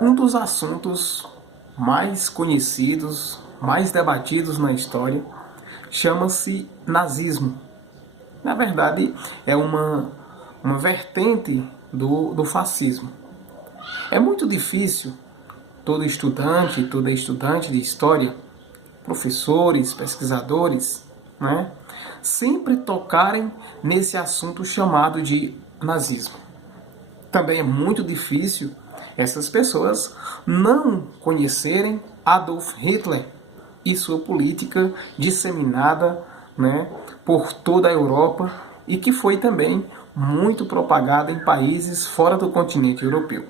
Um dos assuntos mais conhecidos, mais debatidos na história, chama-se nazismo. Na verdade, é uma vertente do fascismo. É muito difícil toda estudante de história, professores, pesquisadores, né, sempre tocarem nesse assunto chamado de nazismo. Também é muito difícil essas pessoas não conhecerem Adolf Hitler e sua política disseminada, né, por toda a Europa e que foi também muito propagada em países fora do continente europeu.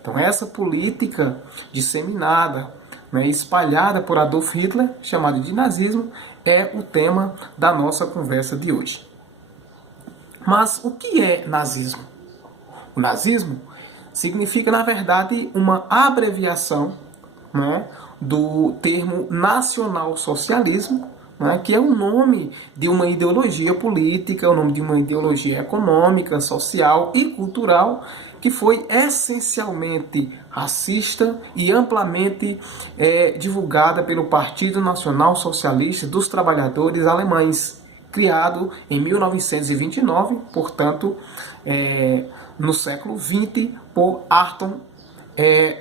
Então essa política disseminada, né, espalhada por Adolf Hitler, chamada de nazismo, é o tema da nossa conversa de hoje. Mas o que é nazismo? O nazismo significa, na verdade, uma abreviação, né, do termo nacional-socialismo, né, que é o nome de uma ideologia política, o nome de uma ideologia econômica, social e cultural, que foi essencialmente racista e amplamente divulgada pelo Partido Nacional Socialista dos Trabalhadores Alemães, criado em 1929, portanto, no século XX, por Arthur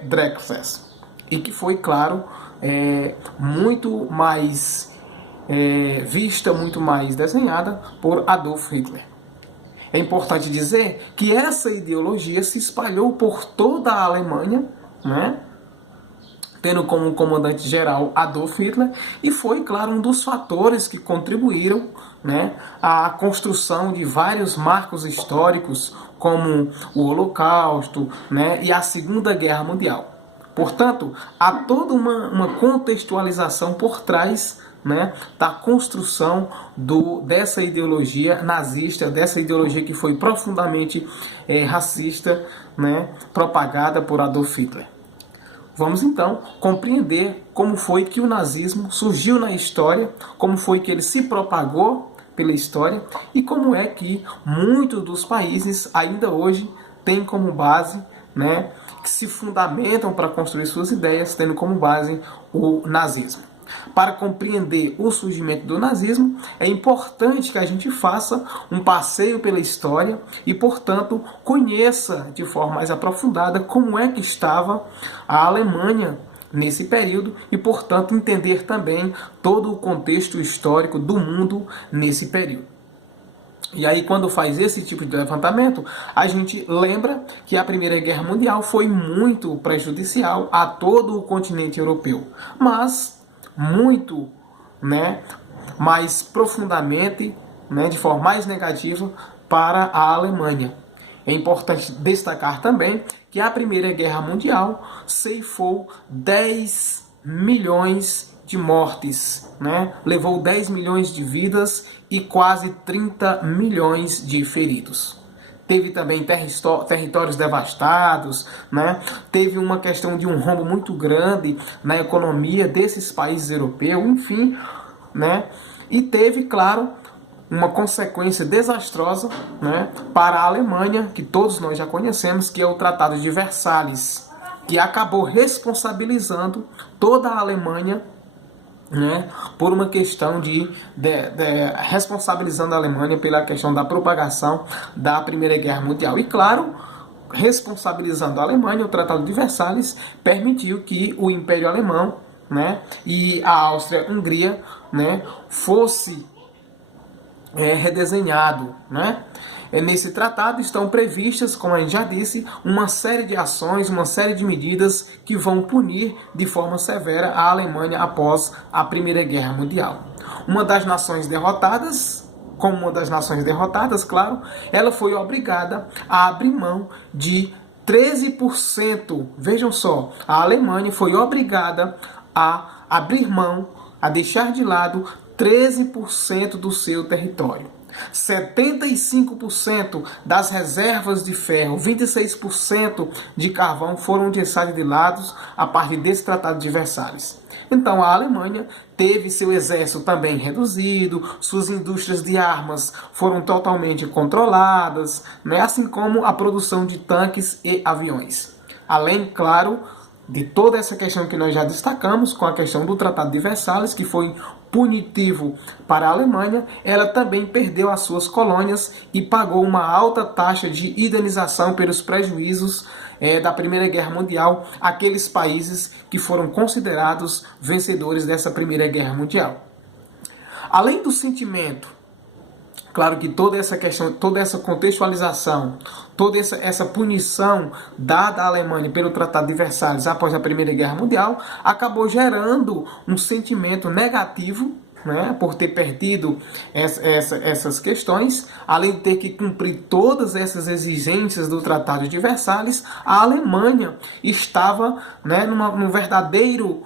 Drexler, e que foi, claro, muito mais vista, muito mais desenhada por Adolf Hitler. É importante dizer que essa ideologia se espalhou por toda a Alemanha, né, tendo como comandante geral Adolf Hitler, e foi, claro, um dos fatores que contribuíram, né, à construção de vários marcos históricos, como o Holocausto, né, e a Segunda Guerra Mundial. Portanto, há toda uma contextualização por trás, né, da construção dessa ideologia nazista, dessa ideologia que foi profundamente racista, né, propagada por Adolf Hitler. Vamos então compreender como foi que o nazismo surgiu na história, como foi que ele se propagou pela história e como é que muitos dos países ainda hoje têm como base, né, que se fundamentam para construir suas ideias, tendo como base o nazismo. Para compreender o surgimento do nazismo, é importante que a gente faça um passeio pela história e, portanto, conheça de forma mais aprofundada como é que estava a Alemanha nesse período e, portanto, entender também todo o contexto histórico do mundo nesse período. E aí, quando faz esse tipo de levantamento, a gente lembra que a Primeira Guerra Mundial foi muito prejudicial a todo o continente europeu, mas muito, né, mais profundamente, né, de forma mais negativa para a Alemanha. É importante destacar também que a Primeira Guerra Mundial ceifou 10 milhões de mortes, né? Levou 10 milhões de vidas e quase 30 milhões de feridos. Teve também territórios devastados, né? Teve uma questão de um rombo muito grande na economia desses países europeus, enfim, né? E teve, claro, uma consequência desastrosa, né, para a Alemanha, que todos nós já conhecemos, que é o Tratado de Versalhes, que acabou responsabilizando toda a Alemanha, né, por uma questão responsabilizando a Alemanha pela questão da propagação da Primeira Guerra Mundial. E claro, responsabilizando a Alemanha, o Tratado de Versalhes permitiu que o Império Alemão, né, e a Áustria-Hungria, né, fosse redesenhado, né? Nesse tratado estão previstas, como a gente já disse, uma série de ações, uma série de medidas que vão punir de forma severa a Alemanha após a Primeira Guerra Mundial. Uma das nações derrotadas, claro, ela foi obrigada a abrir mão de 13%. Vejam só, a Alemanha foi obrigada a abrir mão, a deixar de lado 13% do seu território. 75% das reservas de ferro, 26% de carvão foram deixados de lado a partir desse Tratado de Versalhes. Então a Alemanha teve seu exército também reduzido, suas indústrias de armas foram totalmente controladas, né? Assim como a produção de tanques e aviões. Além, claro, de toda essa questão que nós já destacamos, com a questão do Tratado de Versalhes, que foi punitivo para a Alemanha, ela também perdeu as suas colônias e pagou uma alta taxa de indenização pelos prejuízos da Primeira Guerra Mundial àqueles países que foram considerados vencedores dessa Primeira Guerra Mundial. Além do sentimento, claro que toda essa questão, toda essa contextualização, toda essa punição dada à Alemanha pelo Tratado de Versalhes após a Primeira Guerra Mundial acabou gerando um sentimento negativo, né, por ter perdido essas questões. Além de ter que cumprir todas essas exigências do Tratado de Versalhes, a Alemanha estava, né, num verdadeiro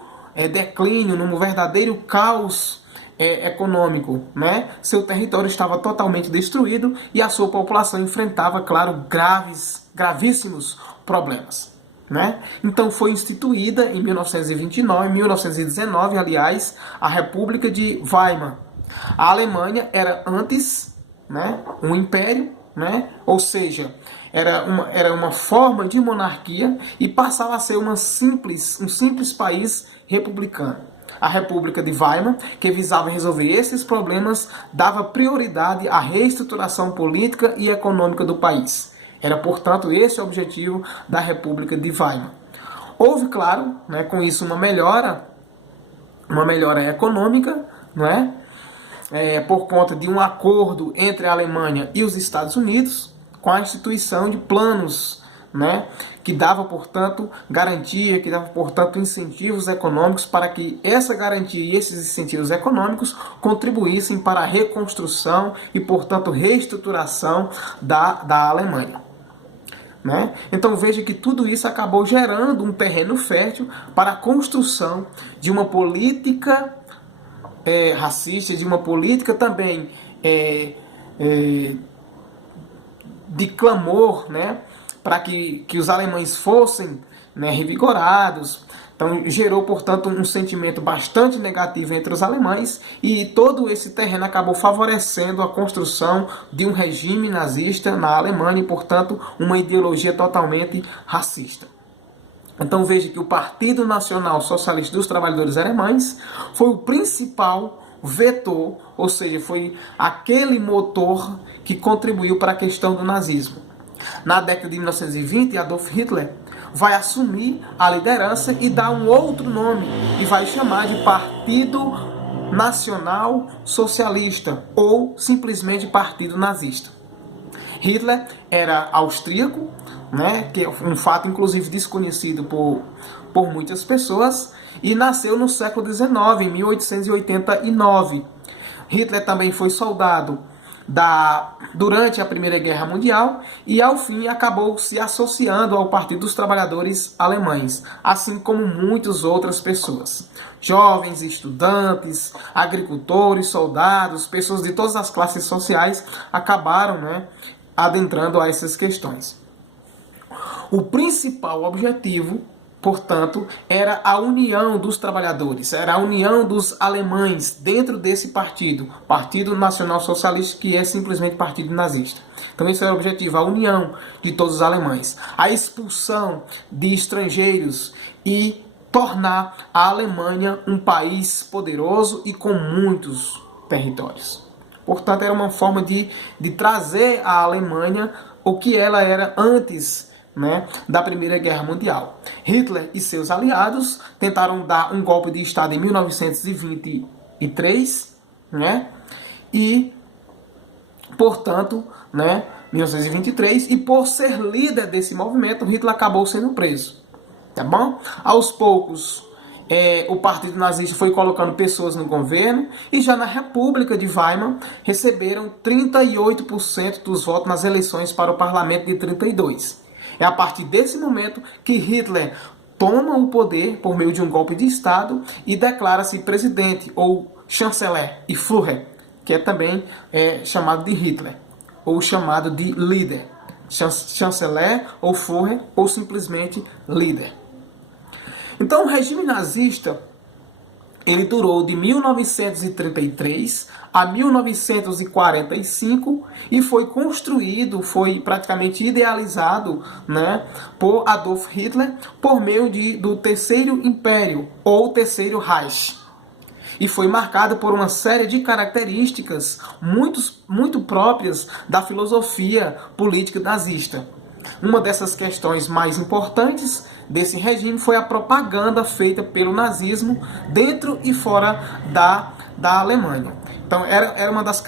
declínio, num verdadeiro caos econômico, né? Seu território estava totalmente destruído e a sua população enfrentava, claro, gravíssimos problemas, né? Então foi instituída em 1919, aliás, a República de Weimar. A Alemanha era antes, né, um império, né? Ou seja, era uma forma de monarquia e passava a ser um simples país republicano. A República de Weimar, que visava resolver esses problemas, dava prioridade à reestruturação política e econômica do país. Era, portanto, esse o objetivo da República de Weimar. Houve, claro, né, com isso uma melhora econômica, não é? Por conta de um acordo entre a Alemanha e os Estados Unidos, com a instituição de planos, né, que dava, portanto, garantia, que dava, portanto, incentivos econômicos para que essa garantia e esses incentivos econômicos contribuíssem para a reconstrução e, portanto, reestruturação da Alemanha. Né? Então veja que tudo isso acabou gerando um terreno fértil para a construção de uma política racista, de uma política também de clamor, né, para que os alemães fossem, né, revigorados. Então gerou, portanto, um sentimento bastante negativo entre os alemães e todo esse terreno acabou favorecendo a construção de um regime nazista na Alemanha e, portanto, uma ideologia totalmente racista. Então veja que o Partido Nacional Socialista dos Trabalhadores Alemães foi o principal vetor, ou seja, foi aquele motor que contribuiu para a questão do nazismo. Na década de 1920, Adolf Hitler vai assumir a liderança e dar um outro nome e vai chamar de Partido Nacional Socialista ou simplesmente Partido Nazista. Hitler era austríaco, né, que é um fato inclusive desconhecido por muitas pessoas, e nasceu no século XIX, em 1889. Hitler também foi soldado durante a Primeira Guerra Mundial e, ao fim, acabou se associando ao Partido dos Trabalhadores Alemães, assim como muitas outras pessoas. Jovens, estudantes, agricultores, soldados, pessoas de todas as classes sociais acabaram, né, adentrando a essas questões. O principal objetivo, portanto, era a união dos trabalhadores, era a união dos alemães dentro desse partido, Partido Nacional Socialista, que é simplesmente partido nazista. Então esse era o objetivo, a união de todos os alemães, a expulsão de estrangeiros e tornar a Alemanha um país poderoso e com muitos territórios. Portanto, era uma forma de trazer à Alemanha o que ela era antes, né, da Primeira Guerra Mundial. Hitler e seus aliados tentaram dar um golpe de Estado em 1923, né, e, portanto, né, 1923, e por ser líder desse movimento, Hitler acabou sendo preso. Tá bom? Aos poucos, o partido nazista foi colocando pessoas no governo e já na República de Weimar receberam 38% dos votos nas eleições para o parlamento de 32. É a partir desse momento que Hitler toma o poder por meio de um golpe de Estado e declara-se presidente ou chanceler e Führer, que é também chamado de Hitler, ou chamado de líder. Chanceler ou Führer ou simplesmente líder. Então o regime nazista Ele durou de 1933 a 1945 e foi construído, foi praticamente idealizado, né, por Adolf Hitler por meio do Terceiro Império ou Terceiro Reich. E foi marcado por uma série de características muito próprias da filosofia política nazista. Uma dessas questões mais importantes desse regime foi a propaganda feita pelo nazismo dentro e fora da Alemanha. Então, era uma das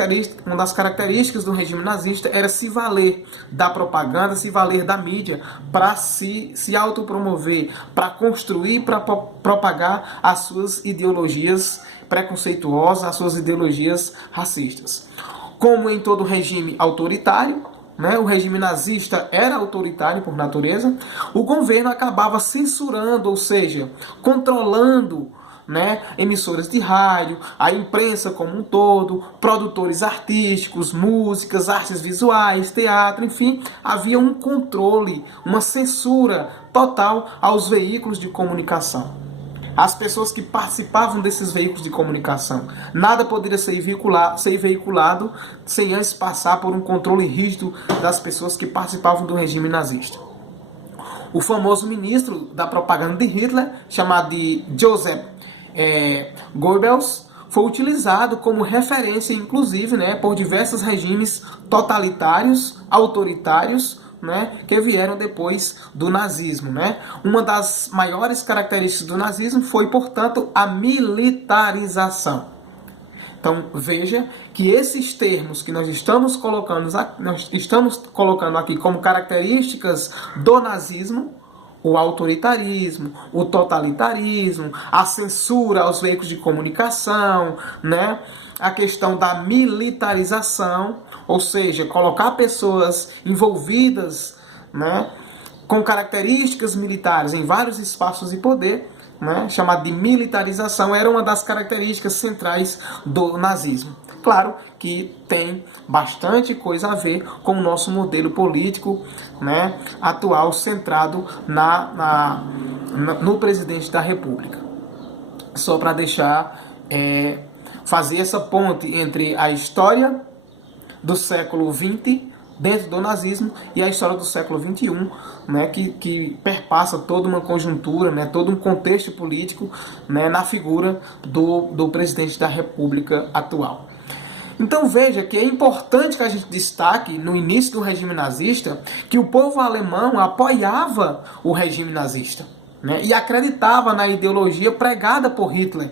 características do regime nazista era se valer da propaganda, se valer da mídia para se autopromover, para construir, para propagar as suas ideologias preconceituosas, as suas ideologias racistas. Como em todo regime autoritário, o regime nazista era autoritário por natureza, o governo acabava censurando, ou seja, controlando, emissoras de rádio, a imprensa como um todo, produtores artísticos, músicas, artes visuais, teatro, enfim, havia um controle, uma censura total aos veículos de comunicação. As pessoas que participavam desses veículos de comunicação. Nada poderia ser veiculado sem antes passar por um controle rígido das pessoas que participavam do regime nazista. O famoso ministro da propaganda de Hitler, chamado de Joseph Goebbels, foi utilizado como referência, inclusive, por diversos regimes totalitários, autoritários, que vieram depois do nazismo. Uma das maiores características do nazismo foi, portanto, a militarização. Então, veja que esses termos que nós estamos colocando aqui como características do nazismo, o autoritarismo, o totalitarismo, a censura aos veículos de comunicação, a questão da militarização, ou seja, colocar pessoas envolvidas, com características militares em vários espaços de poder, chamado de militarização, era uma das características centrais do nazismo. Claro que tem bastante coisa a ver com o nosso modelo político, atual, centrado no presidente da República. Só para fazer essa ponte entre a história do século XX, dentro do nazismo, e a história do século XXI, que perpassa toda uma conjuntura, todo um contexto político, na figura do presidente da República atual. Então veja que é importante que a gente destaque, no início do regime nazista, que o povo alemão apoiava o regime nazista, e acreditava na ideologia pregada por Hitler,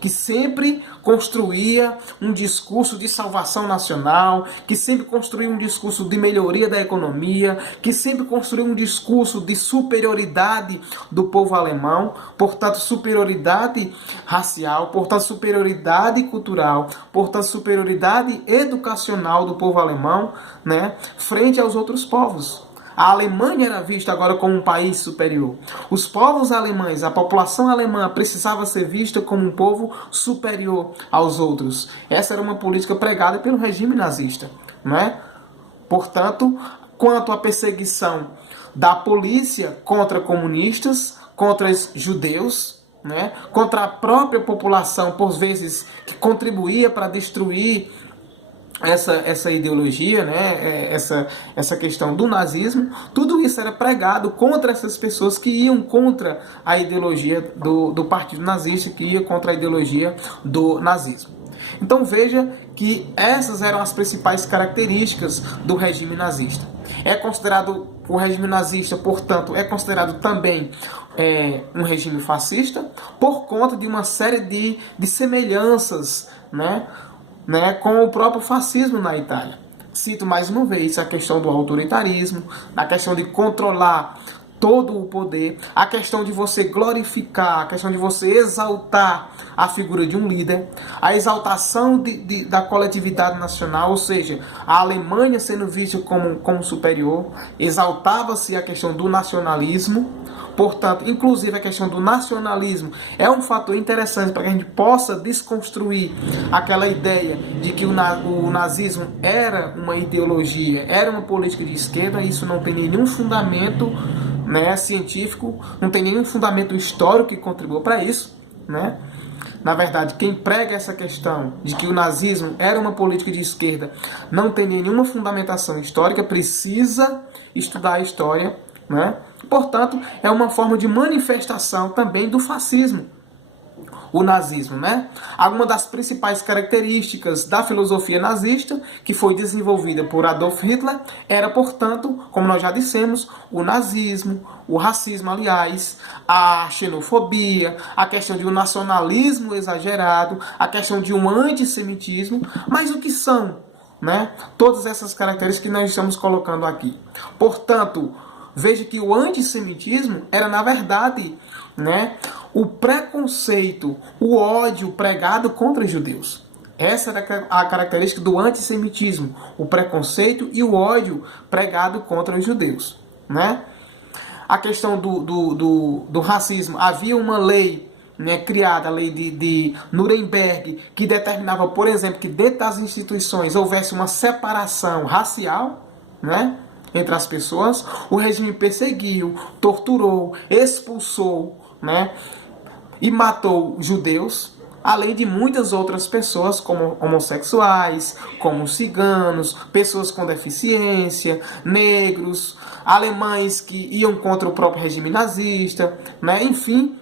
que sempre construía um discurso de salvação nacional, que sempre construía um discurso de melhoria da economia, que sempre construía um discurso de superioridade do povo alemão, portanto, superioridade racial, portanto, superioridade cultural, portanto, superioridade educacional do povo alemão, frente aos outros povos. A Alemanha era vista agora como um país superior. Os povos alemães, a população alemã precisava ser vista como um povo superior aos outros. Essa era uma política pregada pelo regime nazista. Portanto, quanto à perseguição da polícia contra comunistas, contra os judeus, contra a própria população, por vezes, que contribuía para destruir essa ideologia, essa questão do nazismo, tudo isso era pregado contra essas pessoas que iam contra a ideologia do partido nazista, que ia contra a ideologia do nazismo. Então veja que essas eram as principais características do regime nazista. O regime nazista, portanto, é considerado também um regime fascista, por conta de uma série de semelhanças, com o próprio fascismo na Itália. Cito mais uma vez a questão do autoritarismo, a questão de controlar todo o poder, a questão de você glorificar, a questão de você exaltar a figura de um líder, a exaltação da coletividade nacional, ou seja, a Alemanha sendo vista como superior, exaltava-se a questão do nacionalismo. Portanto, inclusive a questão do nacionalismo é um fator interessante para que a gente possa desconstruir aquela ideia de que o nazismo era uma ideologia, era uma política de esquerda. Isso não tem nenhum fundamento científico, não tem nenhum fundamento histórico que contribua para isso. na verdade, quem prega essa questão de que o nazismo era uma política de esquerda não tem nenhuma fundamentação histórica, precisa estudar a história, né? Portanto, é uma forma de manifestação também do fascismo, o nazismo, né? Alguma das principais características da filosofia nazista, que foi desenvolvida por Adolf Hitler, era, portanto, como nós já dissemos, o nazismo, o racismo, aliás, a xenofobia, a questão de um nacionalismo exagerado, a questão de um antissemitismo. Mas o que são, né, todas essas características que nós estamos colocando aqui? Portanto, veja que o antissemitismo era, na verdade, né, o preconceito, o ódio pregado contra os judeus. Essa era a característica do antissemitismo, o preconceito e o ódio pregado contra os judeus, né? A questão do racismo, havia uma lei, né, criada, a lei de Nuremberg, que determinava, por exemplo, que dentro das instituições houvesse uma separação racial, né, entre as pessoas. O regime perseguiu, torturou, expulsou, né, e matou judeus, além de muitas outras pessoas, como homossexuais, como ciganos, pessoas com deficiência, negros, alemães que iam contra o próprio regime nazista, né? Enfim,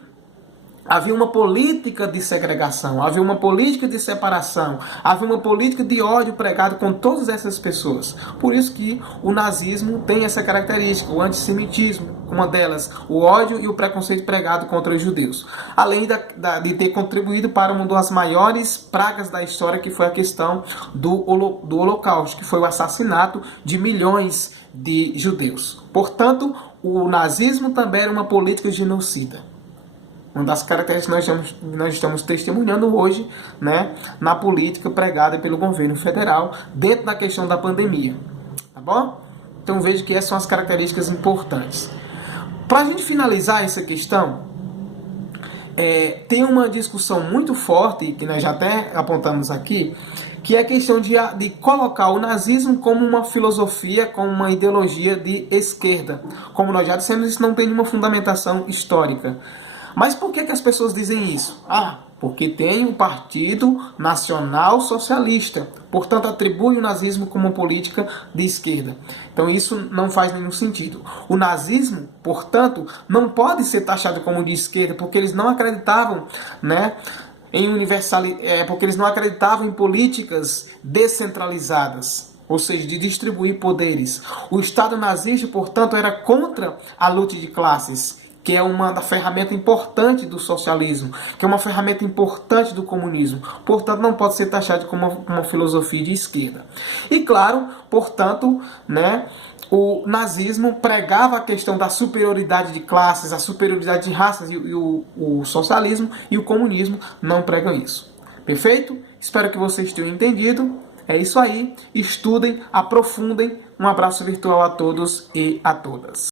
havia uma política de segregação, havia uma política de separação, havia uma política de ódio pregado com todas essas pessoas. Por isso que o nazismo tem essa característica, o antissemitismo, uma delas, o ódio e o preconceito pregado contra os judeus. Além de ter contribuído para uma das maiores pragas da história, que foi a questão do Holocausto, que foi o assassinato de milhões de judeus. Portanto, o nazismo também era uma política genocida. Uma das características que nós estamos testemunhando hoje, né, na política pregada pelo governo federal dentro da questão da pandemia. Tá bom? Então veja que essas são as características importantes. Para a gente finalizar essa questão, tem uma discussão muito forte, que nós já até apontamos aqui, que é a questão de colocar o nazismo como uma filosofia, como uma ideologia de esquerda. Como nós já dissemos, isso não tem nenhuma fundamentação histórica. Mas por que as pessoas dizem isso? Porque tem o Partido Nacional Socialista. Portanto, atribui o nazismo como política de esquerda. Então, isso não faz nenhum sentido. O nazismo, portanto, não pode ser taxado como de esquerda, porque eles não acreditavam, né, porque eles não acreditavam em políticas descentralizadas, ou seja, de distribuir poderes. O Estado nazista, portanto, era contra a luta de classes, que é uma ferramenta importante do socialismo, que é uma ferramenta importante do comunismo. Portanto, não pode ser taxado como uma filosofia de esquerda. E claro, portanto, né, o nazismo pregava a questão da superioridade de classes, a superioridade de raças, e o socialismo e o comunismo não pregam isso. Perfeito? Espero que vocês tenham entendido. É isso aí. Estudem, aprofundem. Um abraço virtual a todos e a todas.